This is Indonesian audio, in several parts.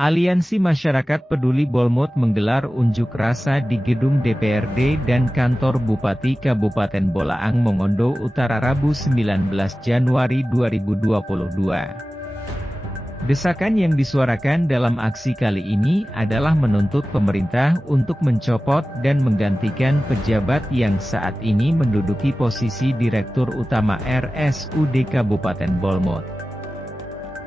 Aliansi Masyarakat Peduli Bolmot menggelar unjuk rasa di gedung DPRD dan kantor Bupati Kabupaten Bolaang Mongondo Utara Rabu 19 Januari 2022. Desakan yang disuarakan dalam aksi kali ini adalah menuntut pemerintah untuk mencopot dan menggantikan pejabat yang saat ini menduduki posisi Direktur Utama RSUD Kabupaten Bolmot.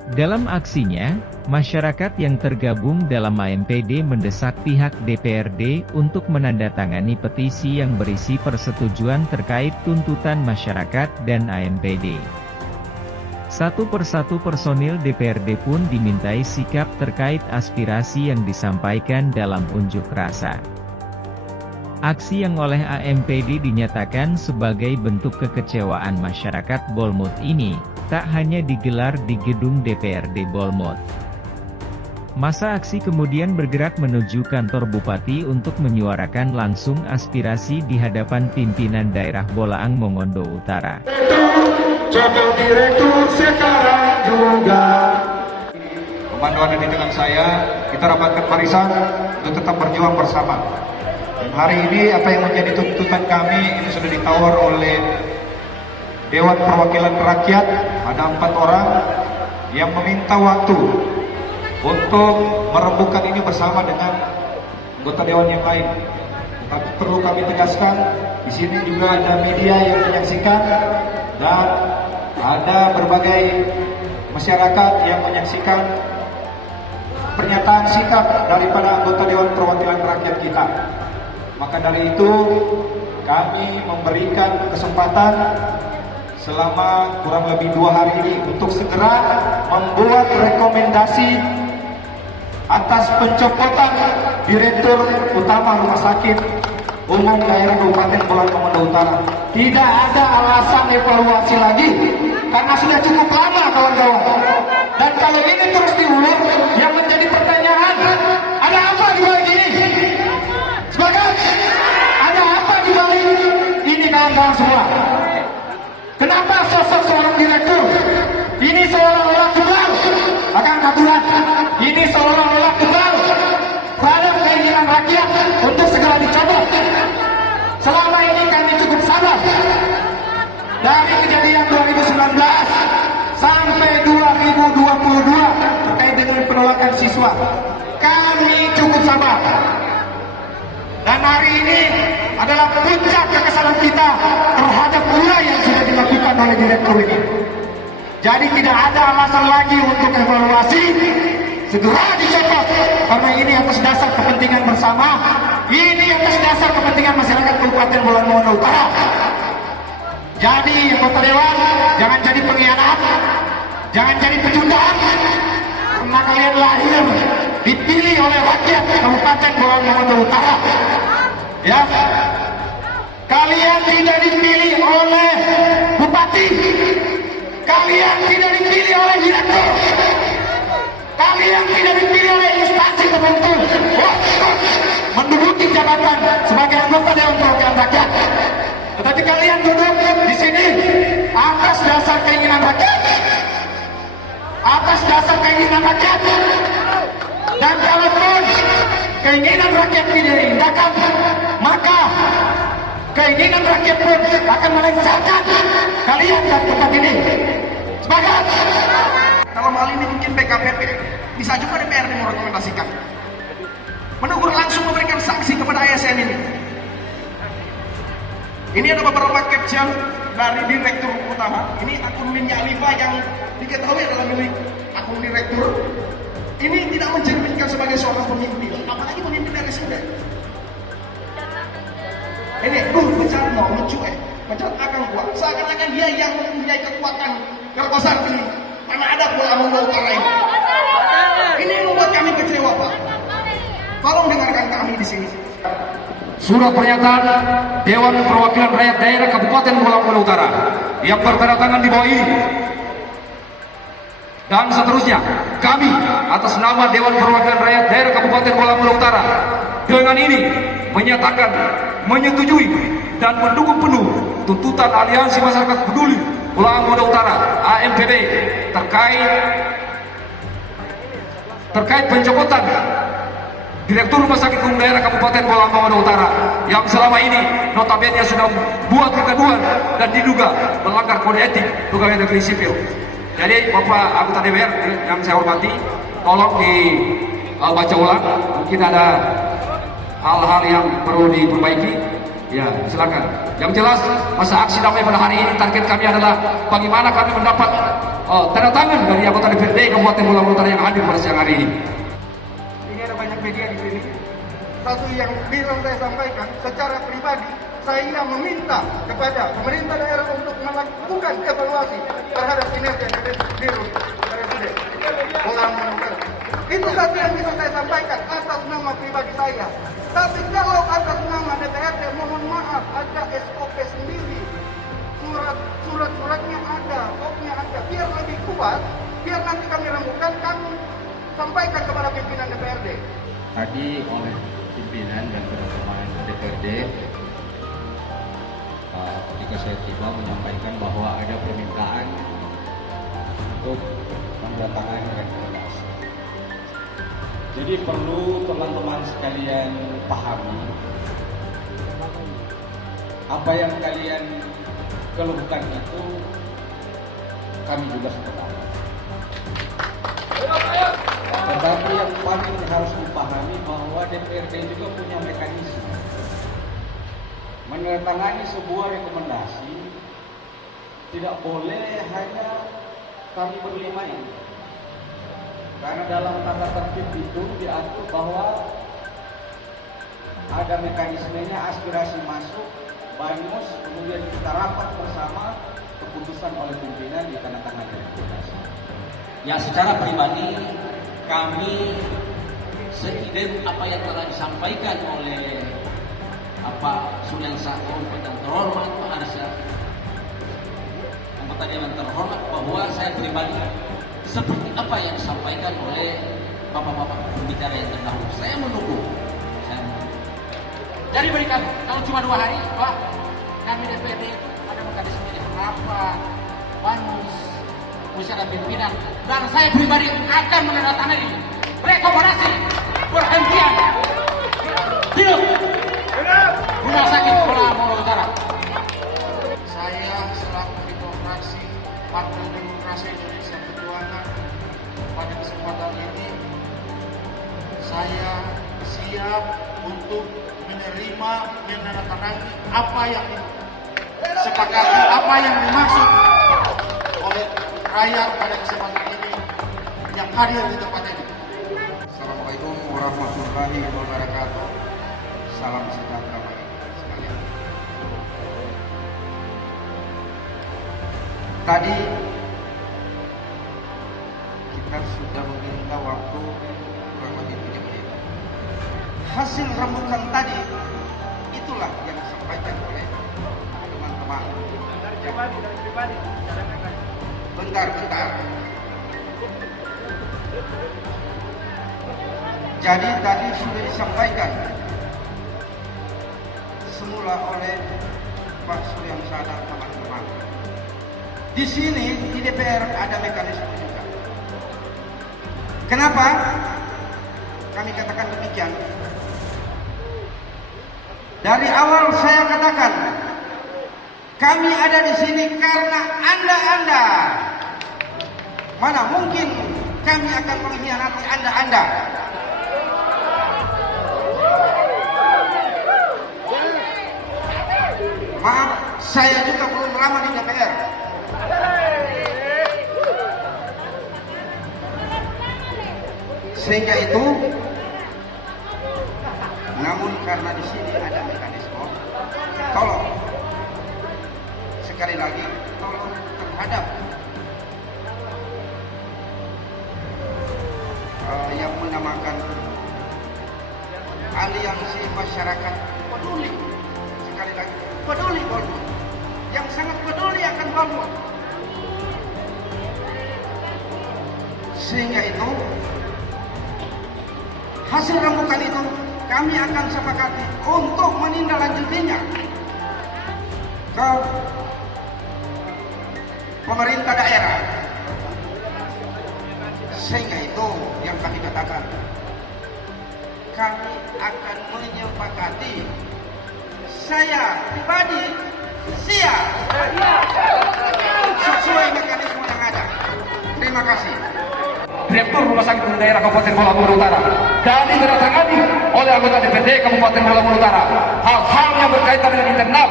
Dalam aksinya, masyarakat yang tergabung dalam AMPD mendesak pihak DPRD untuk menandatangani petisi yang berisi persetujuan terkait tuntutan masyarakat dan AMPD. Satu persatu personil DPRD pun dimintai sikap terkait aspirasi yang disampaikan dalam unjuk rasa. Aksi yang oleh AMPD dinyatakan sebagai bentuk kekecewaan masyarakat Bolmot ini, tak hanya digelar di gedung DPRD Bolmot. Masa aksi kemudian bergerak menuju kantor Bupati untuk menyuarakan langsung aspirasi di hadapan pimpinan daerah Bolaang Mongondo Utara. Contoh direktur sekarang juga. Komando ada di tangan saya, kita rapatkan barisan untuk tetap berjuang bersama. Dan hari ini apa yang menjadi tuntutan kami itu sudah ditawar oleh Dewan Perwakilan Rakyat. Ada 4 orang yang meminta waktu untuk merembukan ini bersama dengan anggota dewan yang lain. Tapi perlu kami tegaskan, di sini juga ada media yang menyaksikan dan ada berbagai masyarakat yang menyaksikan pernyataan sikap daripada anggota Dewan Perwakilan Rakyat kita. Maka dari itu kami memberikan kesempatan selama kurang lebih 2 hari ini untuk segera membuat rekomendasi atas pencopotan Direktur Utama Rumah Sakit Umum Daerah Kabupaten Bolaang Mongondo Utara. Tidak ada alasan evaluasi lagi karena sudah cukup lama kawan-kawan. Dan kalau ini terus diulang, yang menjadi pertanyaan, ada apa di balik ini? Sepakat? Ada apa di balik ini kawan-kawan semua? Kenapa sosok seorang direktur ini seolah-olah tunggal akan aturan? Ini seolah-olah tunggal terhadap keinginan rakyat untuk segera dicopot. Selama ini kami cukup sabar dari kejadian 2019 sampai 2022 terkait dengan penolakan siswa. Kami cukup sabar. Dan hari ini adalah puncak kekesalan kita terhadap pula yang sudah dilakukan oleh direktur ini. Jadi tidak ada alasan lagi untuk evaluasi, segera dicopot karena ini atas dasar kepentingan bersama, ini atas dasar kepentingan masyarakat Kabupaten Bolaang Mongondo Utara. Jadi anggota dewan jangan jadi pengkhianat, jangan jadi pecundang, karena kalian lahir dipilih oleh rakyat Kabupaten Bolaang Mongondo Utara. Ya, kalian tidak dipilih oleh bupati, kalian tidak dipilih oleh direktur, kalian tidak dipilih oleh instansi tertentu menduduki jabatan sebagai anggota Dewan Perwakilan Rakyat. Tetapi kalian duduk di sini atas dasar keinginan rakyat, atas dasar keinginan rakyat. Dan kalaupun keinginan rakyat tidak diindahkan, maka keinginan rakyat pun akan melengsarkan kalian dari tempat ini. Sepakat? Dalam hal ini mungkin PKPP, bisa juga DPRD merekomendasikan menegur langsung, memberikan sanksi kepada ASN ini. Ini ada beberapa caption dari Direktur Utama. Ini akun Minya Alifa yang diketahui adalah milik akun Direktur. Ini tidak mencerminkan sebagai seorang pemimpin, apalagi pemimpin RSUD. Ini, bicara mau mencuek, bicara akan kuat. Seakan-akan dia yang mempunyai kekuatan terbesar di tanah adat Bolaang Mongondo Utara ini. Ini yang membuat kami kecewa, Pak. Tolong dengarkan kami di sini. Surat pernyataan Dewan Perwakilan Rakyat Daerah Kabupaten Bolaang Mongondo Utara yang bertanda tangan di bawah ini. Dan seterusnya, kami atas nama Dewan Perwakilan Rakyat Daerah Kabupaten Bolaang Mongondo Utara dengan ini menyatakan menyetujui dan mendukung penuh tuntutan Aliansi Masyarakat Peduli Bolaang Mongondo Utara (AMPD) terkait terkait pencopotan Direktur Rumah Sakit Umum Daerah Kabupaten Bola Mongondo Utara yang selama ini notabene sudah buat kegaduhan dan diduga melanggar kode etik pegawai negeri sipil. Jadi Bapak anggota DPR yang saya hormati, tolong dibaca ulang, mungkin ada hal-hal yang perlu diperbaiki. Ya, silakan. Yang jelas masa aksi damai pada hari ini target kami adalah bagaimana kami mendapat tanda tangan dari anggota DPRD Kabupaten Bola Mongondo Utara yang hadir pada siang hari ini. Media di sini. Satu yang bilang saya sampaikan secara pribadi, saya meminta kepada pemerintah daerah untuk melakukan evaluasi terhadap kinerja Dirut Presiden Bola Mongondo. Itu satu yang bisa saya sampaikan atas nama pribadi saya. Tapi kalau atas nama DPRD, mohon maaf, ada SOP sendiri. Surat-suratnya ada, kopnya ada. Biar lebih kuat, biar nanti kami rembukan, kami sampaikan kepada pimpinan DPRD. Tadi oleh pimpinan dan teman-teman DPRD ketika saya tiba menyampaikan bahwa ada permintaan untuk mendatangani rekomendasi. Jadi perlu teman-teman sekalian pahami apa yang kalian keluhkan itu kami juga sudah tahu. Tetapi yang paling harus dipahami bahwa DPRD juga punya mekanisme menandatangani sebuah rekomendasi. Tidak boleh hanya kami berlima ini, karena dalam tata tertib itu diatur bahwa ada mekanismenya, aspirasi masuk, banmus, kemudian kita rapat bersama, keputusan oleh pimpinan ditandatangani rekomendasi. Ya, secara pribadi kami seiden apa yang telah disampaikan oleh Sulian Sakum yang terhormat Pak Arsyad, anggota dewan terhormat, bahwa saya pribadi seperti apa yang disampaikan oleh bapak-bapak pembicara yang terdahulu. Saya menunggu. Jadi bagi kami, kalau cuma 2 hari, Pak, kami DPRD itu ada mekanisme apa, banus, usaha pimpinan, dan saya pribadi akan menandatangani rekomendasi perhentian hidup Rumah Sakit Bola Mongondo Utara. Saya selaku Ketua Fraksi Partai Demokrasi Indonesia Perjuangan, pada kesempatan ini saya siap untuk menerima, menandatangani apa yang disepakati, apa yang dimaksud oleh rakyat pada kesempatan ini yang hadir di tempat ini. Assalamualaikum warahmatullahi wabarakatuh. Salam sejahtera bagi kita sekalian. Tadi kita sudah meminta waktu kurang lebih 3 menit. Hasil rembukan tadi itulah yang disampaikan oleh teman-teman. Bentar. Jadi tadi sudah disampaikan semula oleh Pak Suryam Sadar teman-teman. Di sini di DPR ada mekanisme juga. Kenapa kami katakan demikian? Dari awal saya katakan kami ada di sini karena Anda. Mana mungkin kami akan mengkhianati Anda. Maaf, saya juga belum lama di DPR. Sehingga itu, namun karena di sini ada mekanisme, tolong sekali lagi, tolong terhadap yang menamakan aliansi masyarakat peduli. Sekali lagi, peduli Bolmut, yang sangat peduli akan Bolmut. Sehingga itu hasil rembukan itu kami akan sepakati untuk menindaklanjutinya ke pemerintah daerah. Sehingga itu yang kami katakan, kami akan menyepakati. Saya pribadi siap sesuai mekanisme yang ada. Terima kasih. Direktur Rumah Sakit Umum Daerah Kabupaten Bola Bulu Utara dan ditandatangani oleh anggota DPRD Kabupaten Bola Bulu Utara. Hal-hal yang berkaitan dengan internal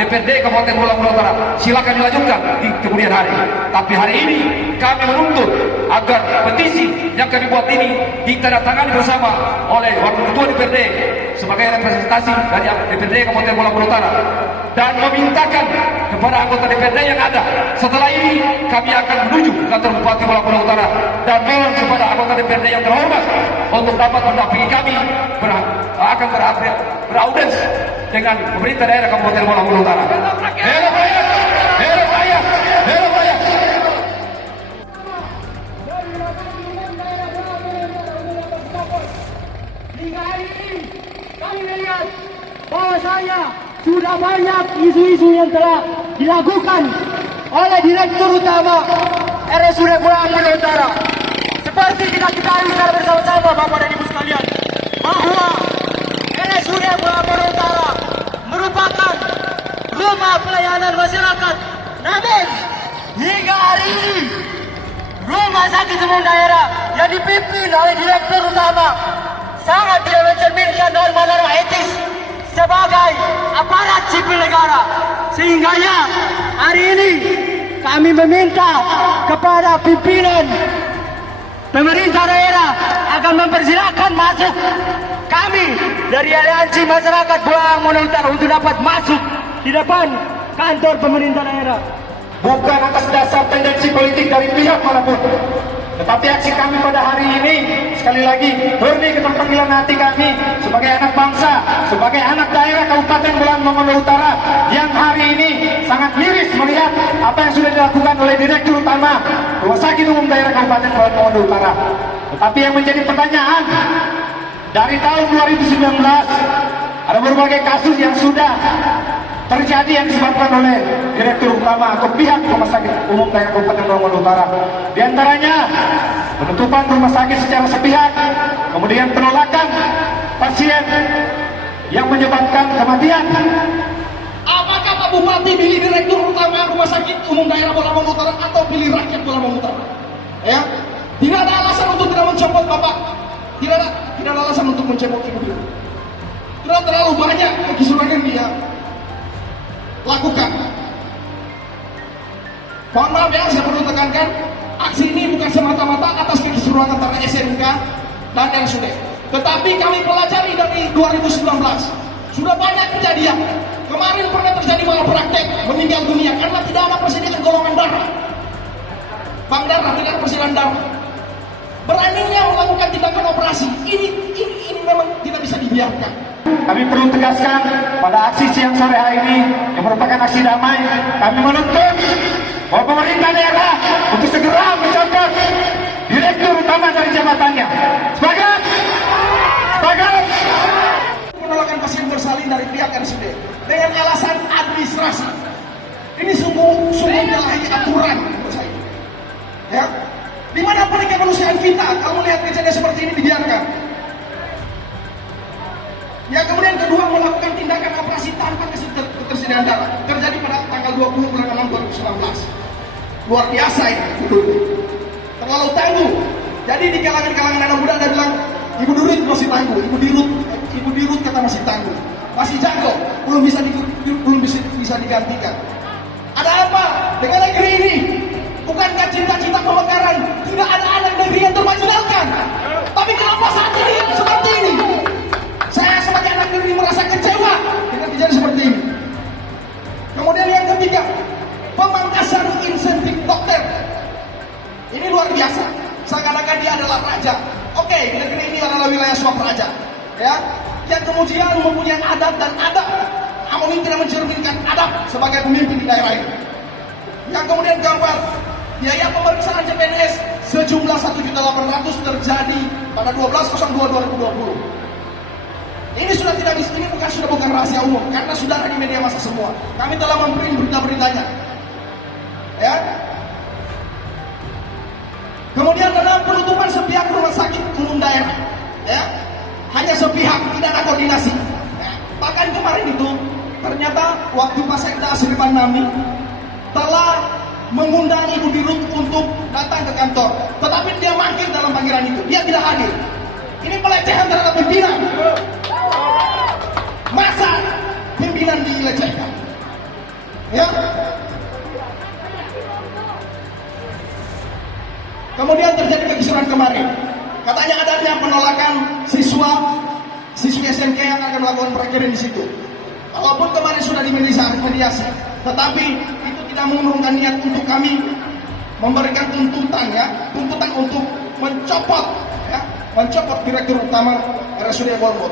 DPRD Kabupaten Bola Bulu Utara silakan dilanjutkan di kemudian hari. Tapi hari ini kami menuntut agar petisi yang kami buat ini ditandatangani bersama oleh Wakil Ketua DPRD sebagai representasi dari DPRD Kabupaten Bola Bulu Utara dan memintakan kepada anggota DPRD yang ada. Setelah ini kami akan menuju kantor Bupati Bola Bulu Utara dan mohon kepada anggota DPRD yang terhormat untuk dapat mendampingi kami akan beraudiens dengan pemerintah daerah Kabupaten Bola Bulu Utara. Helo rakyat, helo rakyat, helo rakyat. Hingga hari ini kami melihat bahwasanya sudah banyak isu-isu yang telah dilakukan oleh Direktur Utama RSUD Bola Bulu Utara. Seperti kita ketahui secara bersama-sama Bapak dan Ibu sekalian, bahwa RSUD Bola Bulu Utara merupakan rumah pelayanan masyarakat. Namun hingga hari ini Rumah Sakit Umum Daerah yang dipimpin oleh Direktur Utama sangat tidak mencerminkan norma-norma etis sebagai aparat sipil negara. Sehingga hari ini kami meminta kepada pimpinan pemerintah daerah agar mempersilahkan masuk kami dari Aliansi Masyarakat Bola Bulu Utara untuk dapat masuk di depan kantor pemerintah daerah. Bukan atas dasar tendensi politik dari pihak manapun, tetapi aksi kami pada hari ini sekali lagi murni keterpanggilan hati kami sebagai anak bangsa, sebagai anak daerah Kabupaten Bola Bulu Utara yang hari ini sangat miris melihat apa yang sudah dilakukan oleh Direktur Utama Rumah Sakit Umum Daerah Kabupaten Bola Bulu Utara. Tetapi yang menjadi pertanyaan, dari tahun 2019 ada berbagai kasus yang sudah terjadi yang disebabkan oleh Direktur Utama atau pihak Rumah Sakit Umum Daerah Kabupaten Bola Bulu Utara. Di antaranya penutupan rumah sakit secara sepihak, kemudian penolakan pasien yang menyebabkan kematian. Apakah Pak Bupati pilih Direktur Utama Rumah Sakit Umum Daerah Bola Bulu Utara atau pilih rakyat Bola Bulu Utara? Ya, tidak ada alasan untuk tidak mencopot Bapak. Tidak ada alasan untuk mencopot Ibu Dirut. Tidak terlalu banyak kekisruhan yang dia lakukan. Mohon maaf ya, saya perlu tekankan, aksi ini bukan semata-mata atas kekisruhan antara SMK dan RSUD. Tetapi kami pelajari dari 2019, sudah banyak kejadian. Kemarin pernah terjadi malapraktek, meninggal dunia karena tidak ada persediaan golongan darah. Bank darah, tidak persediaan darah. Beraninya melakukan tindakan operasi. Ini memang tidak bisa dibiarkan. Kami perlu tegaskan pada aksi siang sore hari ini yang merupakan aksi damai, kami menuntut bahwa pemerintah daerah untuk segera mencopot Direktur Utama dari jabatannya. Sepakat? Sepakat? Penolakan pasien bersalin dari pihak RSUD dengan alasan administrasi. Ini sungguh menyalahi aturan menurut saya. Ya, di mana peringkat kemanusiaan kita kalau melihat kejadian seperti ini dibiarkan? Ya, kemudian kedua, melakukan tindakan operasi tanpa ketersediaan darah. Terjadi pada tanggal 20 bulan 6 2019. Luar biasa ya, terlalu tangguh. Jadi di kalangan anak muda ada bilang, Ibu Dirut masih tangguh, Ibu Dirut kata masih tangguh, masih jago, belum bisa digantikan. Ada apa dengan negeri ini? Bukankah cita-cita pemekaran tidak ada anak negeri yang termajukan? Tapi kenapa saat ini seperti ini? Saya sebagai anak negeri merasa kecewa dengan kejadian seperti ini. Kemudian yang ketiga, pemangkasan insentif dokter. Ini luar biasa. Seakan-akan dia adalah raja. Oke, negeri ini adalah wilayah swap raja. Ya, yang kemudian mempunyai adat dan adab. Namun ini tidak mencerminkan adab sebagai pemimpin di daerah ini. Yang kemudian keempat, biaya pemeriksaan CPNS sejumlah 1.800.000 terjadi pada 12/02/2020. Ini sudah tidak bisa, ini bukan rahasia umum karena sudah ada di media massa semua. Kami telah memprint berita-beritanya. Ya. Kemudian dalam penutupan sepihak rumah sakit umum daerah, ya, hanya sepihak, tidak ada koordinasi. Ya. Bahkan kemarin itu ternyata waktu Pak Sekda Sirban Nami telah mengundang Ibu Dirut untuk datang ke kantor, tetapi dia mangkir dalam panggilan itu, dia tidak hadir. Ini pelecehan terhadap pimpinan. Masa pimpinan dilecehkan? Ya. Kemudian terjadi kekisruhan kemarin. Katanya adanya penolakan siswi SMK yang akan melakukan prakerja di situ. Walaupun kemarin sudah dimediasi, tetapi itu tidak mengurungkan niat untuk kami memberikan tuntutan, ya, tuntutan untuk mencopot Direktur Utama RSUD Bolmot.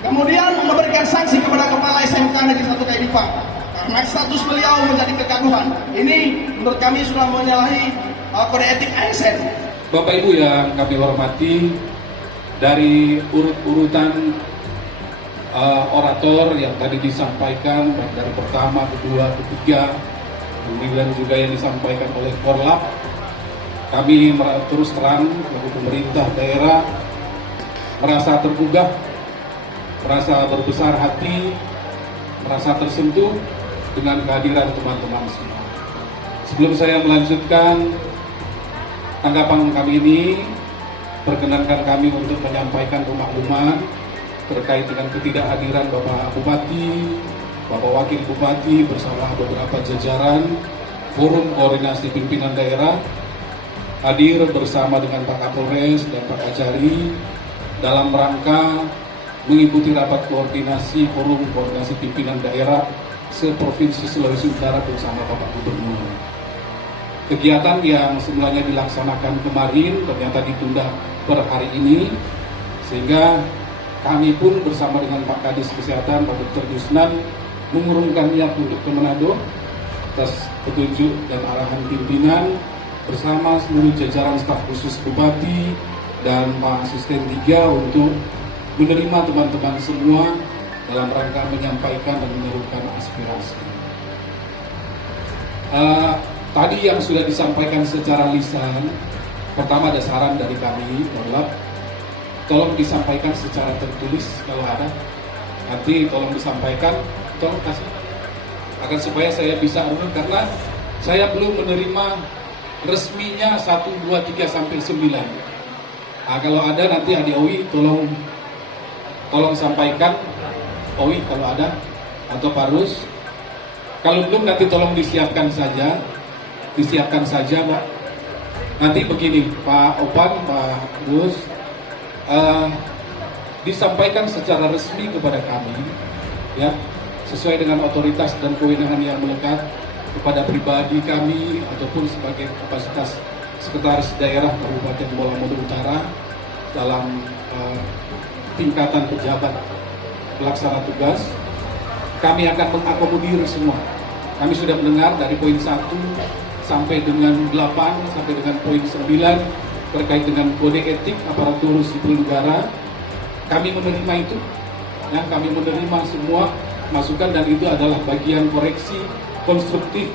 Kemudian memberikan sanksi kepada Kepala SMK Negeri 1 Kaidifang karena status beliau menjadi kegaduhan. Ini menurut kami sudah menyalahi kode etik ASN. Bapak Ibu yang kami hormati, dari urut-urutan orator yang tadi disampaikan, dari pertama, kedua, ketiga, kemudian juga yang disampaikan oleh Korlap, kami terus terang sebagai pemerintah daerah merasa tergugah, merasa berbesar hati, merasa tersentuh dengan kehadiran teman-teman semua. Sebelum saya melanjutkan tanggapan kami ini, perkenankan kami untuk menyampaikan pemakluman terkait dengan ketidakhadiran Bapak Bupati, Bapak Wakil Bupati bersama beberapa jajaran Forum Koordinasi Pimpinan Daerah hadir bersama dengan Pak Kapolres dan Pak Kajari dalam rangka mengikuti rapat koordinasi Forum Koordinasi Pimpinan Daerah se-Provinsi Sulawesi Utara bersama Bapak Gubernur. Kegiatan yang semulanya dilaksanakan kemarin ternyata ditunda per hari ini, sehingga kami pun bersama dengan Pak Kadis Kesehatan, Pak Dr. Yusnan, mengurungkan niat untuk ke Manado atas petunjuk dan arahan pimpinan bersama seluruh jajaran staf khusus Bupati dan Pak Asisten 3 untuk menerima teman-teman semua dalam rangka menyampaikan dan menyerukan aspirasi. Tadi yang sudah disampaikan secara lisan, pertama ada saran dari kami, tolong disampaikan secara tertulis kalau ada. Nanti tolong disampaikan, tolong kasih agar supaya saya bisa urut, karena saya belum menerima resminya 1, 2, 3 sampai 9. Nah, kalau ada nanti Adik Owi tolong sampaikan, Owi kalau ada, atau Parus. Kalau belum nanti tolong disiapkan saja Pak. Nanti begini Pak Opan, Pak Rus, disampaikan secara resmi kepada kami, ya, sesuai dengan otoritas dan kewenangan yang melekat kepada pribadi kami ataupun sebagai kapasitas Sekretaris Daerah Kabupaten Bola Madu Utara dalam tingkatan pejabat pelaksana tugas. Kami akan mengakomodir semua. Kami sudah mendengar dari poin 1 sampai dengan 8 sampai dengan poin 9 terkait dengan kode etik aparatur sipil negara. Kami menerima itu, ya, kami menerima semua masukan, dan itu adalah bagian koreksi konstruktif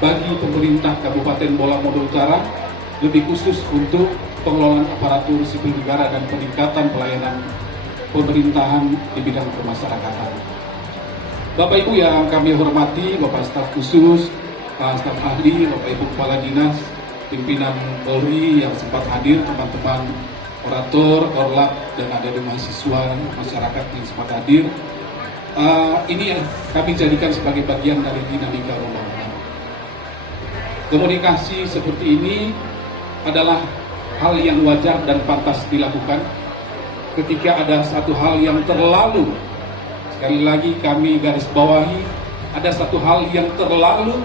bagi pemerintah Kabupaten Bola Madu Utara, lebih khusus untuk pengelolaan aparatur sipil negara dan peningkatan pelayanan pemerintahan di bidang kemasyarakatan. Bapak Ibu yang kami hormati, Bapak staf khusus, Pak staf ahli, Bapak Ibu kepala dinas, pimpinan Polri yang sempat hadir, teman-teman orator, korlap, dan ada mahasiswa, masyarakat yang sempat hadir. Ini yang kami jadikan sebagai bagian dari dinamika pembangunan. Komunikasi seperti ini adalah hal yang wajar dan pantas dilakukan ketika ada satu hal yang terlalu, sekali lagi kami garis bawahi, ada satu hal yang terlalu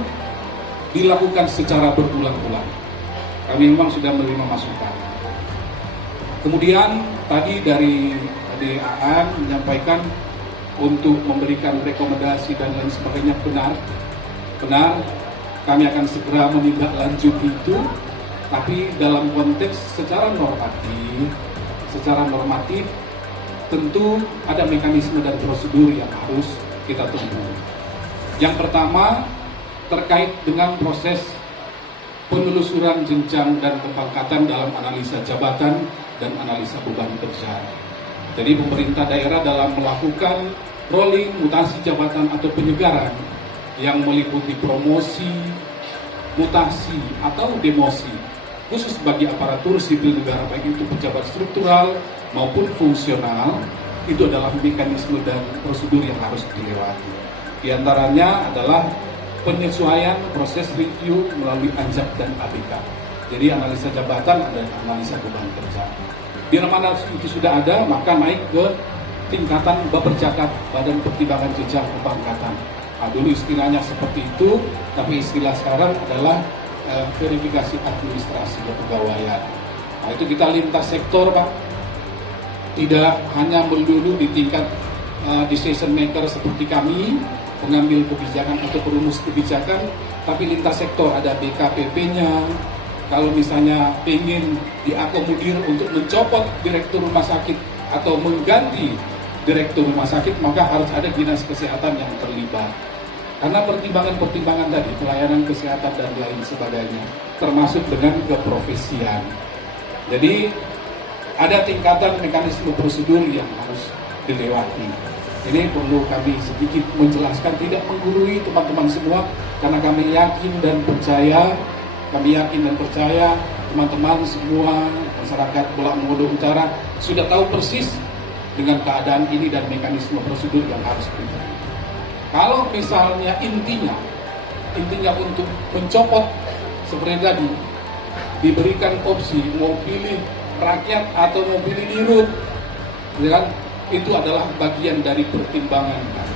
dilakukan secara berulang-ulang. Kami memang sudah menerima masukan. Kemudian tadi dari Aan menyampaikan untuk memberikan rekomendasi dan lain sebagainya, benar, kami akan segera menindaklanjuti itu, tapi dalam konteks secara normatif tentu ada mekanisme dan prosedur yang harus kita tempuh. Yang pertama terkait dengan proses penelusuran jenjang dan kepangkatan dalam analisa jabatan dan analisa beban kerja. Jadi pemerintah daerah dalam melakukan rolling, mutasi jabatan atau penyegaran yang meliputi promosi, mutasi atau demosi, khusus bagi aparatur sipil negara baik itu pejabat struktural maupun fungsional, itu adalah mekanisme dan prosedur yang harus dilewati. Di antaranya adalah penyesuaian proses review melalui ANJAK dan ABK. Jadi analisa jabatan dan analisa beban kerja. Bila mana itu sudah ada, maka naik ke tingkatan Baperjakat, Badan Pertimbangan Jenjang Kepangkatan. Nah, dulu istilahnya seperti itu, tapi istilah sekarang adalah verifikasi administrasi kepegawaian. Nah, itu kita lintas sektor, Pak. Tidak hanya melulu di tingkat decision maker seperti kami, pengambil kebijakan atau perumus kebijakan, tapi lintas sektor ada BKPP-nya. Kalau misalnya ingin diakomodir untuk mencopot direktur rumah sakit atau mengganti direktur rumah sakit, maka harus ada dinas kesehatan yang terlibat. Karena pertimbangan-pertimbangan tadi, pelayanan kesehatan dan lain sebagainya, termasuk dengan keprofesian. Jadi ada tingkatan mekanisme prosedur yang harus dilewati. Ini perlu kami sedikit menjelaskan, tidak menggurui teman-teman semua, karena kami yakin dan percaya teman-teman semua masyarakat Pulau Mongondo Utara sudah tahu persis dengan keadaan ini dan mekanisme prosedur yang harus diberikan. Kalau misalnya intinya untuk mencopot seperti tadi, diberikan opsi mau pilih rakyat atau mau pilih dirut, ya kan? Itu adalah bagian dari pertimbangan kami.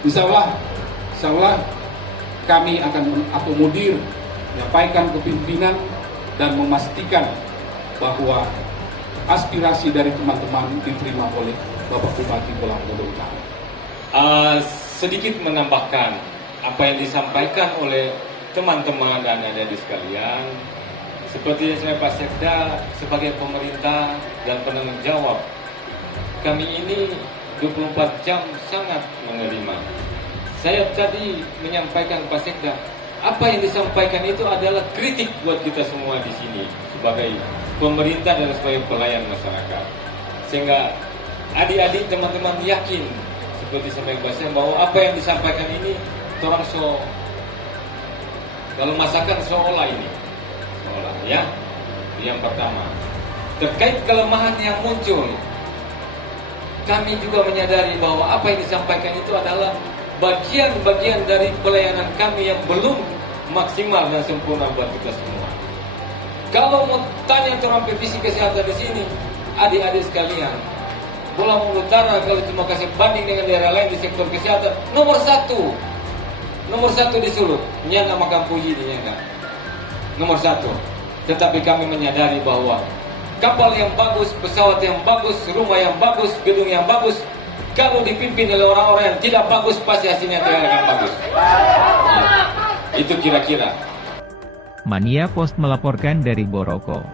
Insya Allah kami akan mengakomodir, menyampaikan ke pimpinan dan memastikan bahwa aspirasi dari teman-teman diterima oleh Bapak Bupati Pulau Mongondo Utara. Sedikit menambahkan apa yang disampaikan oleh teman-teman dan adik-adik sekalian. Seperti yang saya Pak Sekda sebagai pemerintah dan penanggung jawab, kami ini 24 jam sangat menerima. Saya tadi menyampaikan Pak Sekda, apa yang disampaikan itu adalah kritik buat kita semua di sini sebagai pemerintah dan sebagai pelayan masyarakat. Sehingga adik-adik teman-teman yakin seperti sampai bahasa bahwa apa yang disampaikan ini orang kalau masakan seolah ya. Yang pertama, terkait kelemahan yang muncul, kami juga menyadari bahwa apa yang disampaikan itu adalah bagian-bagian dari pelayanan kami yang belum maksimal dan sempurna buat kita semua. Kalau mau tanya tentang revisi kesehatan di sini, adik-adik sekalian, Pulau Mongondo Utara kalau cuma kasih banding dengan daerah lain di sektor kesehatan, nomor satu di Sulut, nyangga makam puji di nyangga, nomor satu. Tetapi kami menyadari bahwa kapal yang bagus, pesawat yang bagus, rumah yang bagus, gedung yang bagus, kalau dipimpin oleh orang-orang yang tidak bagus, pasti hasilnya tidak akan bagus. Ya, itu kira-kira. Mania Post melaporkan dari Boroko.